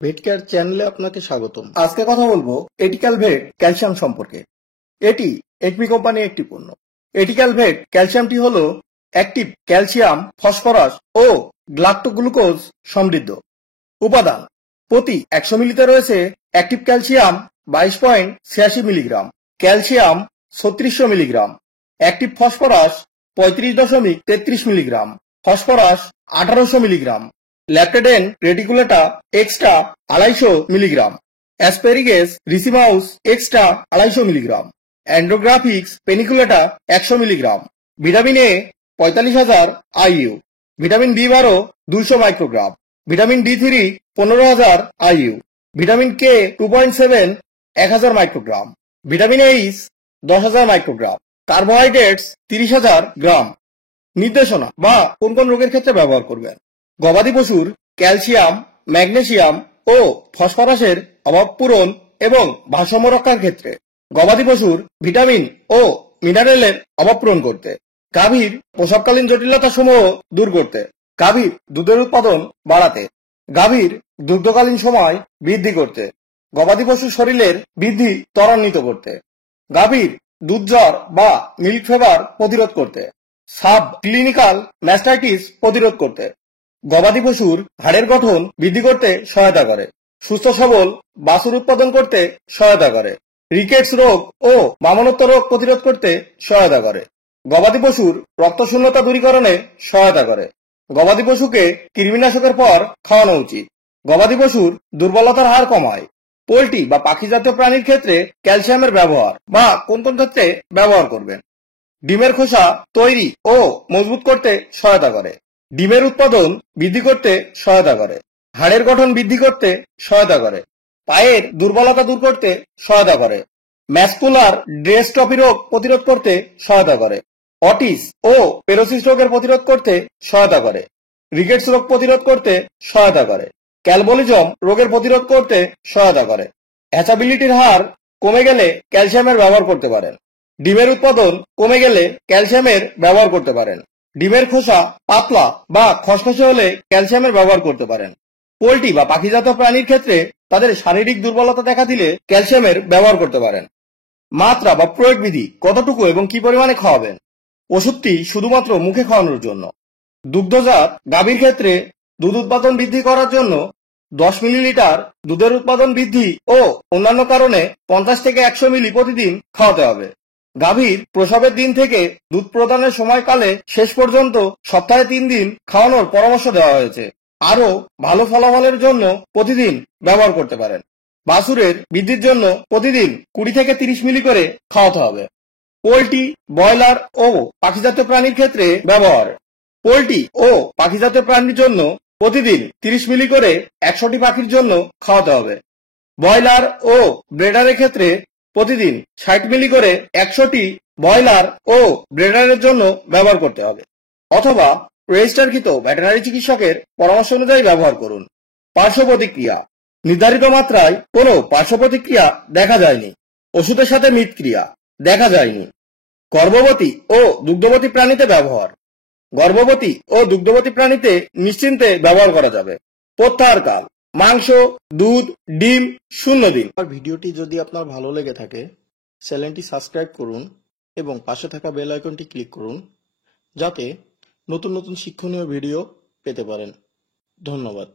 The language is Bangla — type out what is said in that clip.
ভেটকেয়ার চ্যানেলে আপনাকে স্বাগতম। আজকে কথা বলবো এটিক্যাল ভেট ক্যালসিয়াম সম্পর্কে। এটি একমি কোম্পানির একটি পণ্য। এটিক্যাল ভেট ক্যালসিয়ামটি হলো অ্যাক্টিভ ক্যালসিয়াম, ফসফরাস ও গ্লাক্টোগ্লুকোজ সমৃদ্ধ উপাদান। প্রতি 100 মিলিতে রয়েছে active calcium 22.86 milligram, calcium 3600 milligram, active phosphorus 35.33 milligram, phosphorus 1800 milligram, leptadenia reticulata extract 250 milligram, asparagus racemosus extract 250 milligram, andrographis paniculata 100 milligram, vitamin A 45,000 IU, vitamin বি12 200 মাইক্রোগ্রাম, ভিটামিন ডি3 15,000 IU, vitamin K 2.7 1000 microgram, vitamin H 10,000 microgram, carbohydrates 30,000 gram. নির্দেশনা বা কোন কোন রোগের ক্ষেত্রে ব্যবহার করবেন। গবাদি পশুর ক্যালসিয়াম, ম্যাগনেসিয়াম ও ফসফরাসের অভাব পূরণ এবং ভারসাম্য রক্ষার ক্ষেত্রে, গবাদি পশুর ভিটামিন ও মিনারেলের অভাব পূরণ করতে, গাভীর প্রসবকালীন জটিলতা সমূহ দূর করতে, গাভীর দুধের উৎপাদন বাড়াতে, গাভীর দুগ্ধকালীন সময় বৃদ্ধি করতে, গবাদি পশুর শরীরের বৃদ্ধি ত্বরান্বিত করতে, গাভীর দুধ জ্বর বা মিল্ক ফিভার প্রতিরোধ করতে, সাব ক্লিনিকাল ম্যাস্টাইটিস প্রতিরোধ করতে, গবাদি পশুর হাড়ের গঠন বৃদ্ধি করতে সহায়তা করে, সুস্থ সবল বাছুর উৎপাদন করতে সহায়তা করে, রিকেটস রোগ ও বামনত্ব রোগ প্রতিরোধ করতে সহায়তা করে, গবাদি পশুর রক্তশূন্যতা দূরীকরণে সহায়তা করে, গবাদি পশুকে কৃমিনাশকের পর খাওয়ানো উচিত, গবাদি পশুর দুর্বলতার হার কমায়। পোল্ট্রি বা পাখি জাতীয় প্রাণীর ক্ষেত্রে ক্যালসিয়ামের ব্যবহার বা কোন কোন ক্ষেত্রে ব্যবহার করবেন। ডিমের খোসা তৈরি ও মজবুত করতে সহায়তা করে, ডিমের উৎপাদন বৃদ্ধি করতে সহায়তা করে, হাড়ের গঠন বৃদ্ধি করতে সহায়তা করে, পায়ের দুর্বলতা দূর করতে সহায়তা করে, ম্যাসকুলার ড্রেস্ট্রফি রোগ প্রতিরোধ করতে সহায়তা করে, অটিস ও পেরোসিস রোগের প্রতিরোধ করতে সহায়তা করে, রিকেটস রোগ প্রতিরোধ করতে সহায়তা করে, ক্যালবোলিজম রোগের প্রতিরোধ করতে সহায়তা করে। হ্যাচাবিলিটির হার কমে গেলে ক্যালসিয়ামের ব্যবহার করতে পারেন। ডিমের উৎপাদন কমে গেলে ক্যালসিয়ামের ব্যবহার করতে পারেন। ডিমের খোসা পাতলা বা খসখসে হলে ক্যালসিয়ামের ব্যবহার করতে পারেন। পোল্ট্রি বা পাখিজাত প্রাণীর ক্ষেত্রে তাদের শারীরিক দুর্বলতা দেখা দিলে ক্যালসিয়ামের ব্যবহার করতে পারেন। মাত্রা বা প্রয়োগ বিধি, কতটুকু এবং কি পরিমাণে খাওয়াবেন। ওষুধটি শুধুমাত্র মুখে খাওয়ানোর জন্য। দুগ্ধজাত গাভীর ক্ষেত্রে দুধ উৎপাদন বৃদ্ধি করার জন্য 10 মিলিলিটার দুধের উৎপাদন বৃদ্ধি ও অন্যান্য কারণে 50 থেকে 100 মিলি প্রতিদিন খাওয়াতে হবে। গাভীর প্রসবের দিন থেকে দুধ প্রদানের সময়কালে শেষ পর্যন্ত সপ্তাহে 3 দিন খাওয়ানোর পরামর্শ দেওয়া হয়েছে। আরও ভালো ফলাফলের জন্য প্রতিদিন ব্যবহার করতে পারেন। বাছুরের বৃদ্ধির জন্য প্রতিদিন 20 থেকে 30 মিলি করে খাওয়াতে হবে। পোল্ট্রি, ব্রয়লার ও পাখিজাতীয় প্রাণীর ক্ষেত্রে ব্যবহার। পোল্ট্রি ও পাখিজাতীয় প্রাণীর জন্য প্রতিদিন 30 মিলি করে 100টি পাখির জন্য খাওয়াতে হবে। ব্রয়লার ও ব্রেডারের ক্ষেত্রে প্রতিদিন 60 মিলি করে 100টি ব্রয়লার ও ব্রেডারের জন্য ব্যবহার করতে হবে, অথবা রেজিস্টারকৃত ভেটেরিনারি চিকিৎসকের পরামর্শ অনুযায়ী ব্যবহার করুন। পার্শ্ব প্রতিক্রিয়া। নির্ধারিত মাত্রায় কোনো পার্শ্ব প্রতিক্রিয়া দেখা যায়নি। ওষুধের সাথে মিতক্রিয়া দেখা যায়নি। গর্ভবতী ও দুগ্ধবতী প্রাণীতে ব্যবহার। গর্ভবতী ও দুগ্ধবতী প্রাণীতে নিশ্চিন্তে ব্যবহার করা যাবে। প্রত্যাহারকাল: মাংস, দুধ, ডিম 0 দিন। আর ভিডিওটি যদি আপনার ভালো লেগে থাকে, চ্যানেলটি সাবস্ক্রাইব করুন এবং পাশে থাকা বেল আইকনটি ক্লিক করুন, যাতে নতুন নতুন শিক্ষণীয় ভিডিও পেতে পারেন। ধন্যবাদ।